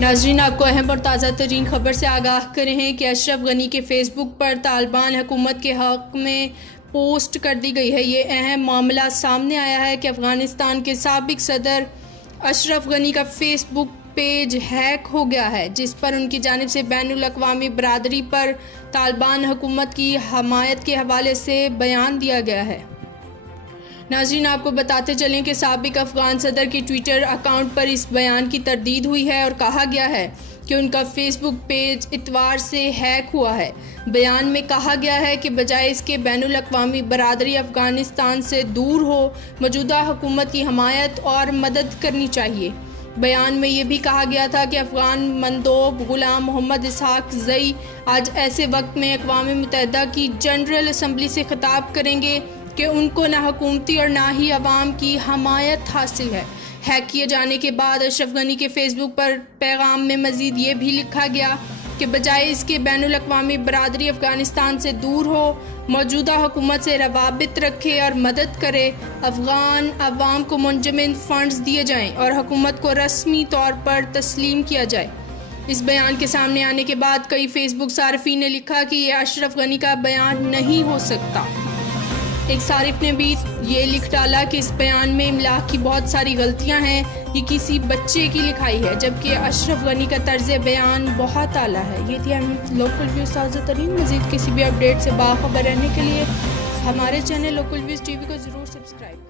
ناظرین، آپ کو اہم اور تازہ ترین خبر سے آگاہ کرے ہیں کہ اشرف غنی کے فیس بک پر طالبان حکومت کے حق میں پوسٹ کر دی گئی ہے۔ یہ اہم معاملہ سامنے آیا ہے کہ افغانستان کے سابق صدر اشرف غنی کا فیس بک پیج ہیک ہو گیا ہے، جس پر ان کی جانب سے بین الاقوامی برادری پر طالبان حکومت کی حمایت کے حوالے سے بیان دیا گیا ہے۔ ناظرین، آپ کو بتاتے چلیں کہ سابق افغان صدر کے ٹویٹر اکاؤنٹ پر اس بیان کی تردید ہوئی ہے اور کہا گیا ہے کہ ان کا فیس بک پیج اتوار سے ہیک ہوا ہے۔ بیان میں کہا گیا ہے کہ بجائے اس کے بین الاقوامی برادری افغانستان سے دور ہو، موجودہ حکومت کی حمایت اور مدد کرنی چاہیے۔ بیان میں یہ بھی کہا گیا تھا کہ افغان مندوب غلام محمد اسحاق زئی آج ایسے وقت میں اقوام متحدہ کی جنرل اسمبلی سے خطاب کریں گے کہ ان کو نہ حکومتی اور نہ ہی عوام کی حمایت حاصل ہے۔ ہیک کیے جانے کے بعد اشرف غنی کے فیس بک پر پیغام میں مزید یہ بھی لکھا گیا کہ بجائے اس کے بین الاقوامی برادری افغانستان سے دور ہو، موجودہ حکومت سے روابط رکھے اور مدد کرے، افغان عوام کو منجمد فنڈز دیے جائیں اور حکومت کو رسمی طور پر تسلیم کیا جائے۔ اس بیان کے سامنے آنے کے بعد کئی فیس بک صارفین نے لکھا کہ یہ اشرف غنی کا بیان نہیں ہو سکتا۔ ایک صارف نے بھی یہ لکھ ڈالا کہ اس بیان میں املا کی بہت ساری غلطیاں ہیں، یہ کسی بچے کی لکھائی ہے، جبکہ اشرف غنی کا طرز بیان بہت اعلیٰ ہے۔ یہ تھی ہم لوکل ویوز تازہ ترین۔ مزید کسی بھی اپڈیٹ سے باخبر رہنے کے لیے ہمارے channel Local Views T V کو ضرور سبسکرائب